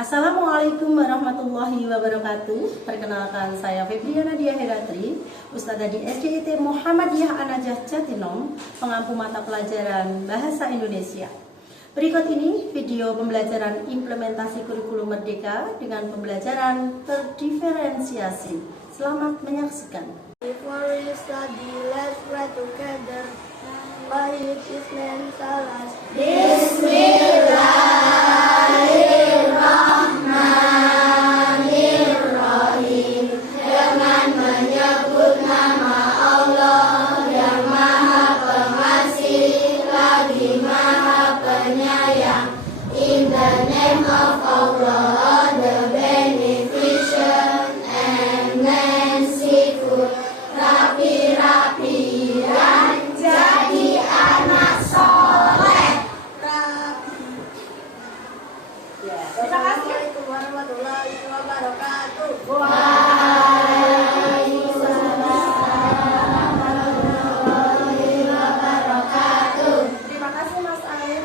Assalamualaikum warahmatullahi wabarakatuh. Perkenalkan, saya Febriana Dia Heratri, Ustadzah di SDIT Muhammadiyah An-Najah Jatinong, pengampu mata pelajaran Bahasa Indonesia. Berikut ini video pembelajaran implementasi kurikulum Merdeka dengan pembelajaran terdiferensiasi. Selamat menyaksikan. Before we study, let's pray together. Bismillahirrahmanirrahim. Dengan menyebut nama Allah yang Maha Pengasih lagi Maha Penyayang. In the name of Allah, the beneficent and merciful. Rapi-rapian jadi anak soleh. Assalamualaikum warahmatullahi wabarakatuh. Waalaikumsalam warahmatullahi wabarakatuh. Terima kasih Mas Air.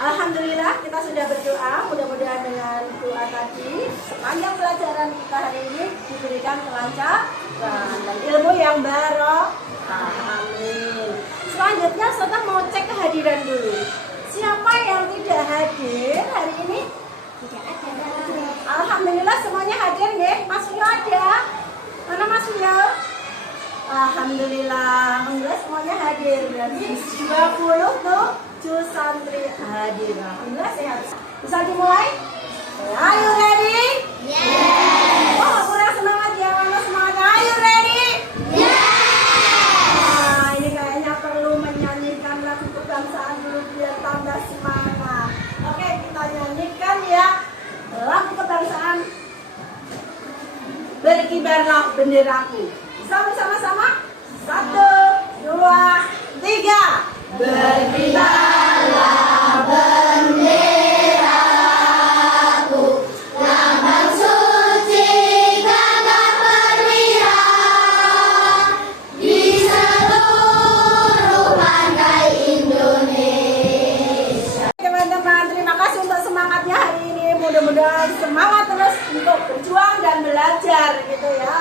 Alhamdulillah kita sudah berdoa. Mudah-mudahan dengan doa tadi sepanjang pelajaran kita hari ini diberikan kelancaran dan ilmu yang barokah. Amin. Selanjutnya saya mau cek kehadiran dulu. Siapa yang tidak hadir hari ini? Tidak ada. Alhamdulillah semuanya hadir nggih. Mas Wio ada? Mana Mas Wio? Alhamdulillah semuanya hadir. Berarti 27 santri hadir. Alhamdulillah sehat. Bisa dimulai? Are you ready? Yes. Oh, kurang semangat ya. Mana semangatnya? Are you ready? Yes. Nah, ini kayaknya perlu menyanyikan lagu kebangsaan dulu biar tambah semangat. Oke, kita nyanyikan ya lagu kebangsaan. Berkibarlah benderaku. Bisa bersama-sama? 1, 2, 3. Berkibarlah benderaku, lambang suci gagah perwira di seluruh bangkai Indonesia. Teman-teman, terima kasih untuk semangatnya hari ini. Mudah-mudahan semangat terus untuk berjuang dan belajar gitu ya.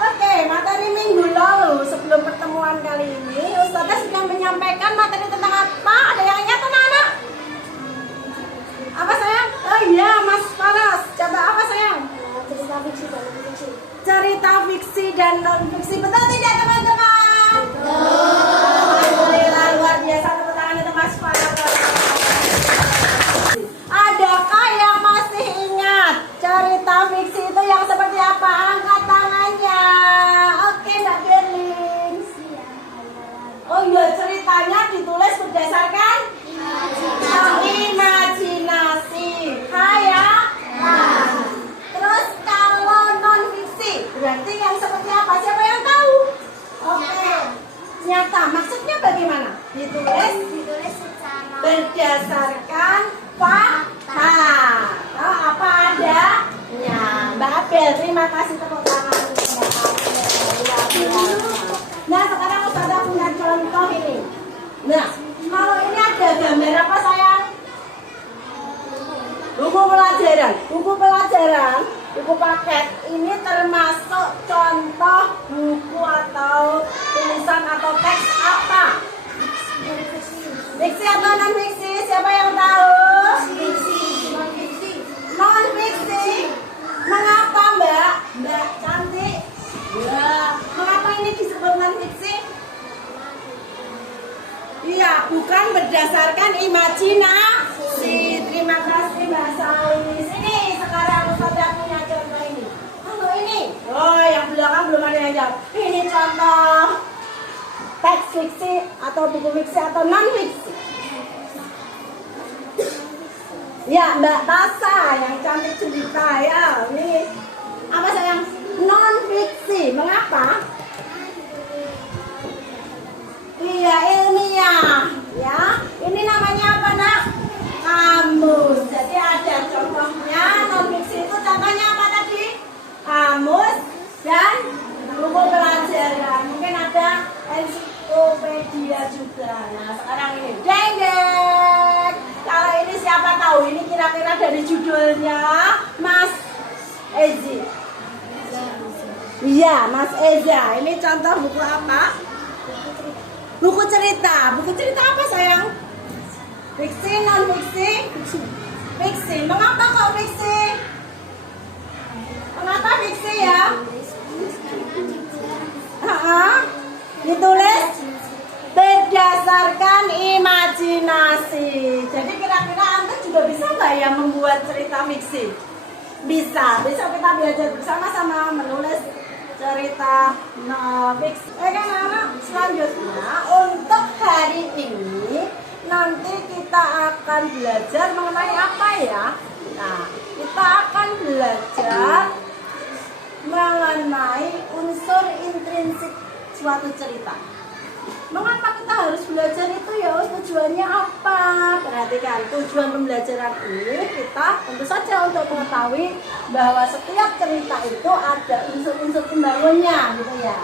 Oke, materi minggu lalu sebelum pertemuan kali ini Ustazah sudah menyampaikan materi tentang apa? Ada yang ingat anak-anak? Apa sayang? Oh iya, Mas Faras. Coba apa sayang? Cerita fiksi dan non fiksi. Cerita fiksi dan non fiksi. Betul tidak teman-teman? Alhamdulillah, luar biasa. Tepuk tangan untuk Mas Faras. Adakah yang masih ingat cerita fiksi itu yang seperti apa? Angkat tangannya. Oke, Mbak Berlin. Oh iya, ceritanya ditulis berdasarkan imajinasi, khayalan. Terus kalau non fiksi berarti yang seperti apa? Siapa yang tahu? Oke, nyata. Maksudnya bagaimana? Ditulis secara berdasarkan fakta. Oh, apa adanya? Mbak Abel, terima kasih, tepuk tangan untuk Mbak Abel. Nah, sekarang Ustazah punya contoh ini. Nah, kalau ini ada gambar apa sayang? Buku pelajaran. Buku paket. Ini termasuk contoh buku atau tulisan atau teks apa? Fiksi atau non fiksi? Siapa yang tahu? Non fiksi. Mengapa Mbak? Mbak cantik. Ya. Mengapa ini disebut non fiksi? Iya, bukan berdasarkan imajinasi. Terima kasih Mbak Sali. Sini sekarang Ustazah punya contoh ini. Kalau ini, oh yang belakang belum ada yang jawab. Ini contoh teks fiksi atau buku fiksi atau non fiksi. Ya, Mbak Tasa yang cantik cerita ya. Ini apa sayang? Non fiksi. Mengapa? Iya, ilmiah. Ya, ini namanya apa nak? Kamus. Jadi ada contohnya. Non fiksi itu contohnya apa tadi? Kamus dan buku pelajaran. Mungkin ada ensiklopedia juga. Nah, sekarang ini deng deng. Kalau ini siapa tahu? Ini kira-kira dari judulnya Ezi. Iya, Mas Eza. Ini contoh buku apa? Buku cerita. Buku cerita apa sayang? Fiksi, non fiksi? Fiksi. Mengapa kok fiksi? Mengapa fiksi ya? Ditulis berdasarkan imajinasi. Jadi kira-kira Anda juga bisa nggak ya membuat cerita fiksi? Bisa kita belajar bersama-sama menulis cerita fiksi. Anak-anak, selanjutnya untuk hari ini nanti kita akan belajar mengenai apa ya? Nah, kita akan belajar mengenai unsur intrinsik suatu cerita. Mengapa kita harus belajar itu ya? Tujuannya apa? Perhatikan, tujuan pembelajaran ini kita tentu saja untuk mengetahui bahwa setiap cerita itu ada unsur-unsur pembangunnya gitu ya.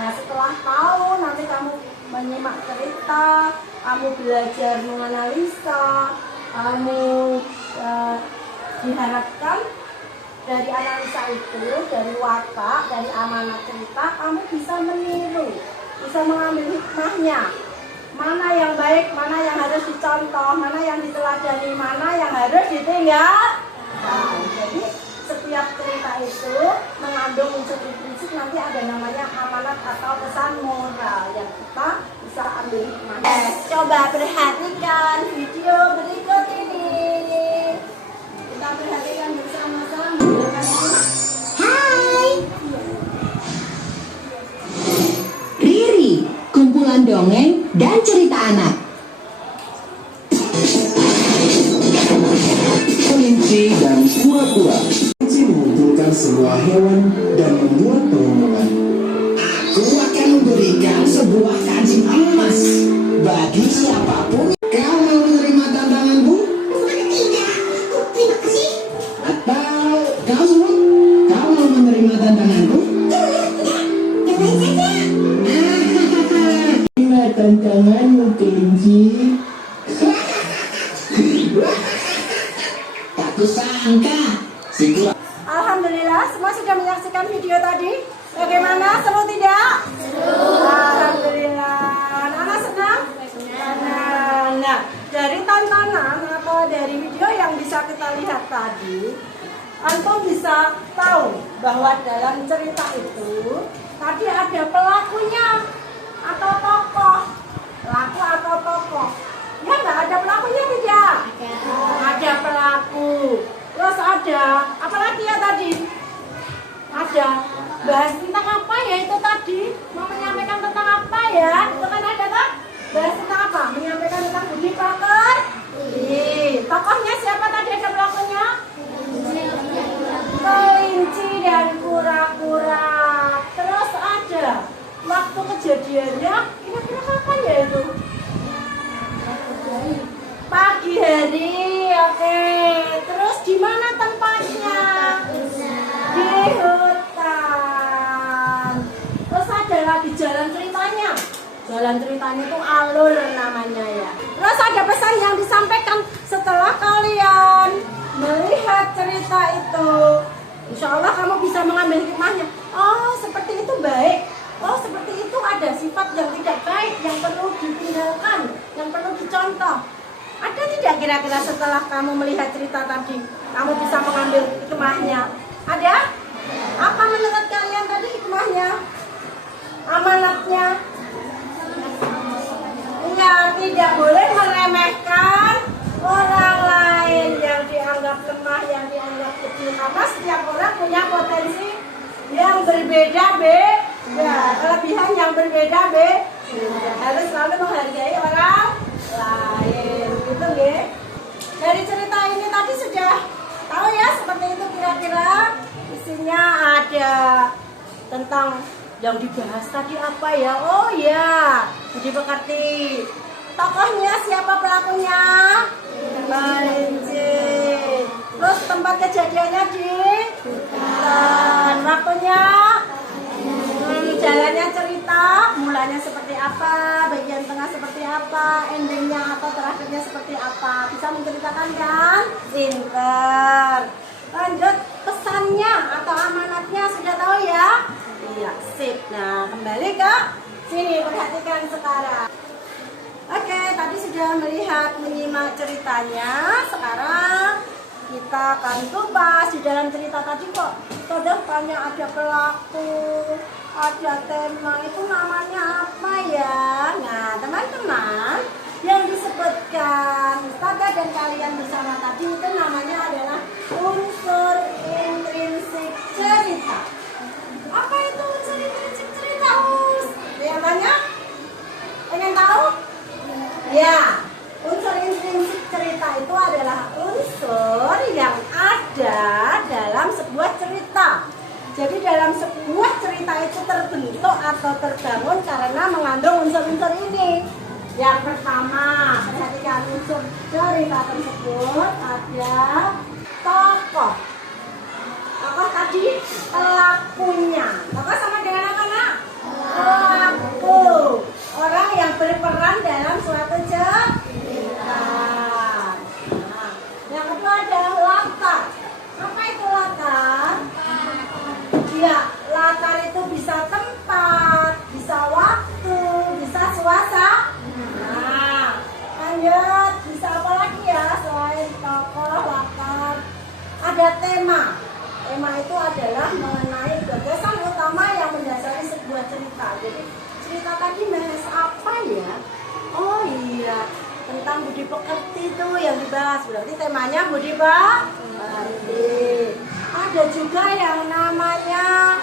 Nah, setelah tahu nanti kamu menyimak cerita, kamu belajar menganalisa, kamu diharapkan dari analisa itu, dari watak, dari amanat cerita, kamu bisa meniru, bisa mengambil hikmahnya. Mana yang baik, mana yang harus dicontoh, mana yang diteladani, mana yang harus ditinggal. Nah, jadi setiap cerita itu mengandung unsur prinsip, nanti ada namanya amanat atau pesan moral yang kita bisa ambil hikmahnya. Coba perhatikan video berikut ini. Kita perhatikan bersama-sama. Hai Riri, kumpulan dongeng dan cerita anak. Kelinci dan kura-kura. Kelinci mengumpulkan semua hewan dan membuat pengumuman. Aku akan memberikan sebuah kancing emas bagi siapapun. Kau mau menerima tantanganku? Tidak, terima kasih. Atau kau semua? Kau mau menerima tantanganku? Tidak, saja. Terima tantanganmu, kelinci. Tak kusangka si kura. Alhamdulillah, semua sudah menyaksikan video tadi. Bagaimana? Seru tidak? Seru. Alhamdulillah. Anak senang? Senang. Nah, dari tantangan atau dari video yang bisa kita lihat tadi, antum bisa tahu bahwa dalam cerita itu tadi ada pelakunya atau tokoh. Pelaku atau tokoh. Ya nggak ada pelakunya tidak? Ada pelaku. Terus ada apa lagi ya tadi? Ada bahas tentang apa ya itu tadi? Mau menyampaikan tentang apa ya? Itu kan ada kan? Bahas tentang apa? Menyampaikan tentang budi pekerti. Tokohnya siapa tadi ada pelakunya? Kelinci dan kura-kura. Terus ada waktu kejadiannya. Kira-kira kapan ya itu? Pagi hari. Oke. Terus di mana tempatnya? Di hutan. Terus ada lagi jalan ceritanya. Jalan ceritanya itu alur namanya ya. Terus ada pesan yang disampaikan setelah kalian melihat cerita itu. Insya Allah kamu bisa mengambil hikmahnya. Oh, seperti itu baik. Oh, seperti itu ada sifat yang tidak baik, yang perlu ditinggalkan, yang perlu dicontoh. Ada tidak kira-kira setelah kamu melihat cerita tadi, kamu bisa mengambil hikmahnya? Ada? Apa menurut kalian tadi hikmahnya? Amanatnya? Ya, tidak boleh meremehkan orang lain yang dianggap lemah, yang dianggap kecil. Karena setiap orang punya potensi yang berbeda-beda, kelebihan yang berbeda-beda. Harus selalu menghargai orang lain, gitu ya. Dari cerita ini tadi sudah tahu ya seperti itu kira-kira isinya ada tentang yang dibahas tadi apa ya? Oh ya, budi pekerti. Tokohnya siapa pelakunya? Kelinci. Terus tempat kejadiannya di hutan. Waktunya jalannya cerita, mulanya seperti apa, bagian tengah seperti apa, endingnya atau terakhirnya seperti apa. Bisa menceritakan kan? Pinter. Lanjut pesannya kembali ke sini, perhatikan sekarang. Oke, tadi sudah menyimak ceritanya. Sekarang kita akan kupas di dalam cerita tadi kok. Sudah tanya ada pelaku, ada tema, itu namanya apa ya? Nah, teman-teman, yang disebutkan Ustazah dan kalian bersama tadi itu namanya adalah unsur intrinsik cerita. Apa itu unsur intrinsik cerita, Us? Yang banyak? Pengen tahu? Ya, unsur intrinsik cerita itu adalah unsur yang ada dalam sebuah cerita. Jadi dalam sebuah cerita itu terbentuk atau terbangun karena mengandung unsur-unsur ini. Yang pertama, perhatikan unsur cerita tersebut ada tokoh. Tokoh tadi pelakunya. Tokoh sama dengan apa, Nak? Pelaku. Orang yang berperan dalam suatu cerita. Nah, yang kedua adalah latar. Apa itu latar? Ya, latar itu bisa tempat, bisa waktu, bisa suasana. Nah, lanjut, bisa apa lagi ya selain tokoh, latar? Ada tema. Tema itu adalah mengenai gagasan utama yang mendasari sebuah cerita. Jadi cerita tadi bahas apa ya? Oh iya, tentang budi pekerti itu yang dibahas. Berarti temanya budi pekerti. Ada juga yang namanya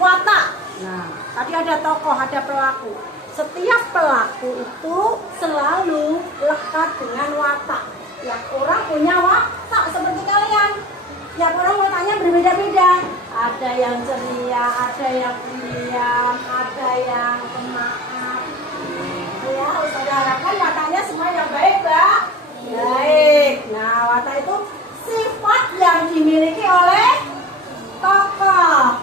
watak. Nah, tadi ada tokoh, ada pelaku. Setiap pelaku itu selalu lekat dengan watak. Ya, orang punya watak seperti kalian. Ya, orang wataknya berbeda-beda. Ada yang ceria, ada yang pendiam, ada yang pemaaf. Ya, Ustazah harapkan wataknya semua yang baik, Mbak. Baik. Nah, watak itu sifat yang dimiliki oleh tokoh.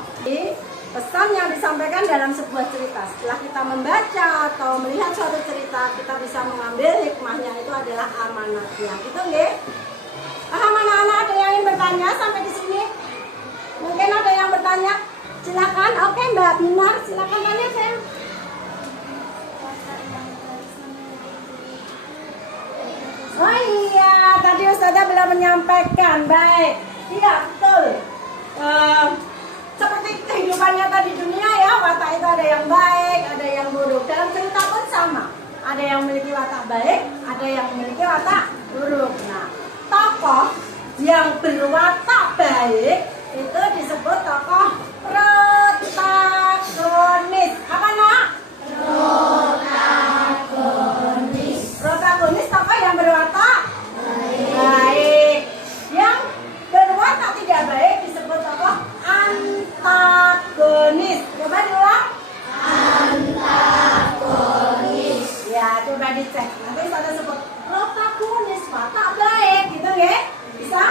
Pesan yang disampaikan dalam sebuah cerita. Setelah kita membaca atau melihat suatu cerita, kita bisa mengambil hikmahnya, itu adalah amanatnya. Gitu nggih? Paham anak-anak? Ada yang ingin bertanya sampai di sini? Mungkin ada yang bertanya? Silakan. Oke, Mbak Binar, silakan tanya, Sam. Oh iya, tadi Ustazah belum menyampaikan. Baik, iya betul. Seperti kehidupan nyata di dunia ya, watak itu ada yang baik, ada yang buruk. Dalam cerita pun sama. Ada yang memiliki watak baik, ada yang memiliki watak buruk. Nah, tokoh yang berwatak baik itu disebut tokoh protagonis. Apa, Nak? Protagonis tokoh yang berwatak baik. Yang berwatak tidak baik disebut tokoh antagonis. Coba diulang. Antagonis. Ya, coba dicek. Nanti saya sebut protagonis watak baik, gitu ya? Bisa?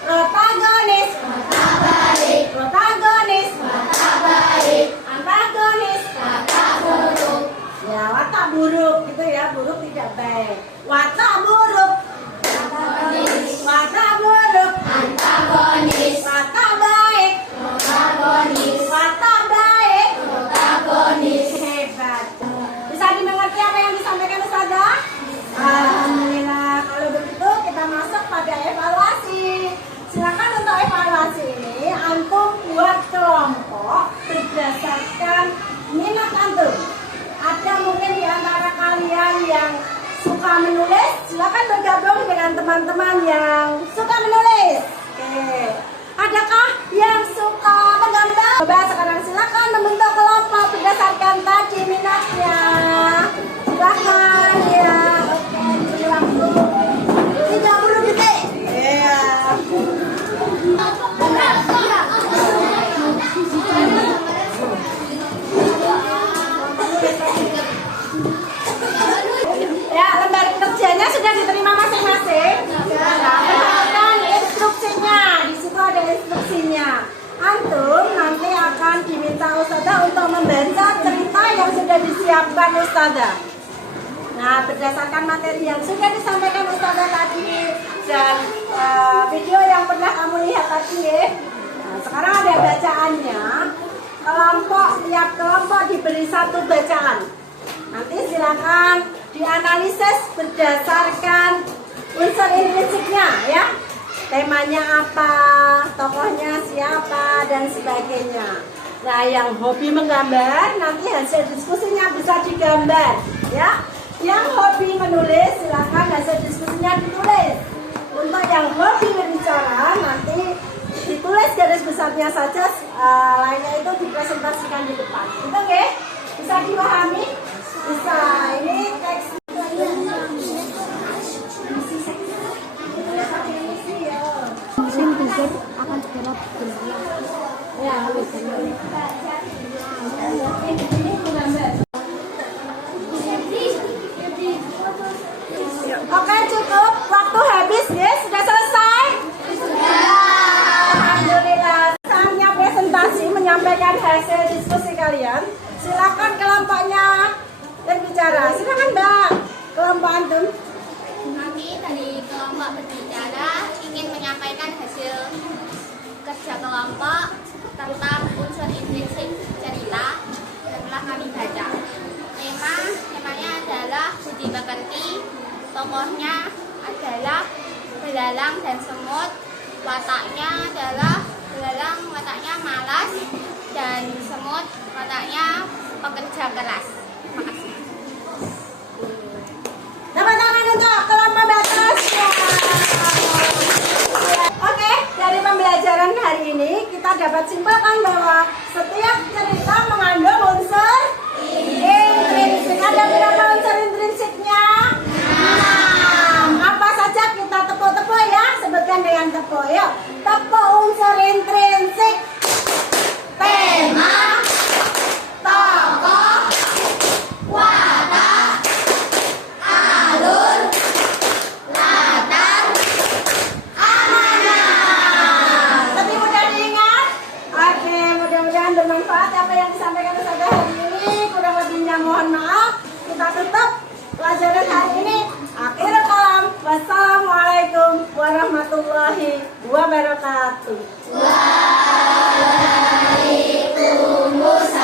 Protagonis watak baik. Protagonis watak baik. Antagonis watak buruk. Ya, watak buruk gitu ya, buruk tidak baik. Watak buruk. Antagonis. Watak buruk. Antagonis. Watak baik. Protagonis. Watak baik. Protagonis. Hebat. Bisa dimengerti apa yang disampaikan Ustazah? Alhamdulillah. Kalau begitu kita masuk pada evaluasi. Silakan untuk evaluasi ini antum buat kelompok berdasarkan minat antum. Ada mungkin di antara kalian yang suka menulis, silakan bergabung dengan teman-teman yang suka menulis. Oke. Adakah yang suka menggambar? Coba sekarang silakan membentuk kelompok berdasarkan tadi minatnya. Silakan ya. Oke, waktu 30 detik. Iya. Ya, lembar kerjanya sudah diterima masing-masing. Nah, perhatikan instruksinya. Di situ ada instruksinya. Antum nanti akan diminta Ustazah untuk membaca cerita yang sudah disiapkan Ustazah. Nah, berdasarkan materi yang sudah disampaikan Ustazah tadi dan video yang pernah kamu lihat tadi, nah, sekarang ada bacaannya. Kelompok yang setiap kelompok diberi satu bacaan. Nanti silakan dianalisis berdasarkan unsur intrinsiknya ya. Temanya apa, tokohnya siapa, dan sebagainya. Nah, yang hobi menggambar nanti hasil diskusinya bisa digambar ya. Yang hobi menulis silakan hasil diskusinya ditulis. Untuk yang hobi berbicara nanti ditulis garis besarnya saja, lainnya itu dipresentasikan di depan. Itu oke? Bisa dipahami? Bisa. Ini teks akan segera ya, ini menggambar. Oke, cukup. Waktu habis, guys. Sudah selesai? Alhamdulillah. Saatnya presentasi menyampaikan hasil diskusi kalian. Silakan kelompoknya yang bicara. Silakan, Mbak. Kelompok antum. Kami dari kelompok berbicara ingin menyampaikan hasil kerja kelompok tentang unsur intrinsik cerita yang telah kami baca. Temanya adalah budi pekerti, tokohnya adalah belalang dan semut, wataknya adalah belalang wataknya malas dan semut wataknya pekerja keras. Terima kasih. Tepuk tangan untuk kelompok batas. Oke, dari pembelajaran hari ini kita dapat simpulkan bahwa setiap cerita mengandung unsur intrinsik. Ada berapa unsur intrinsiknya? 6. Apa saja kita tepuk-tepuk ya? Sebutkan dengan tepuk. Yuk, tepuk unsur intrinsik. Tema, tokoh, watak, alur, latar, amanah. Lebih mudah diingat? Oke, mudah-mudahan bermanfaat apa yang disampaikan Ustazah hari ini. Kurang lebihnya mohon maaf. Kita tutup pelajaran hari ini. Akhirul kalam. Wassalamualaikum warahmatullahi wabarakatuh. Waalaikumsalam.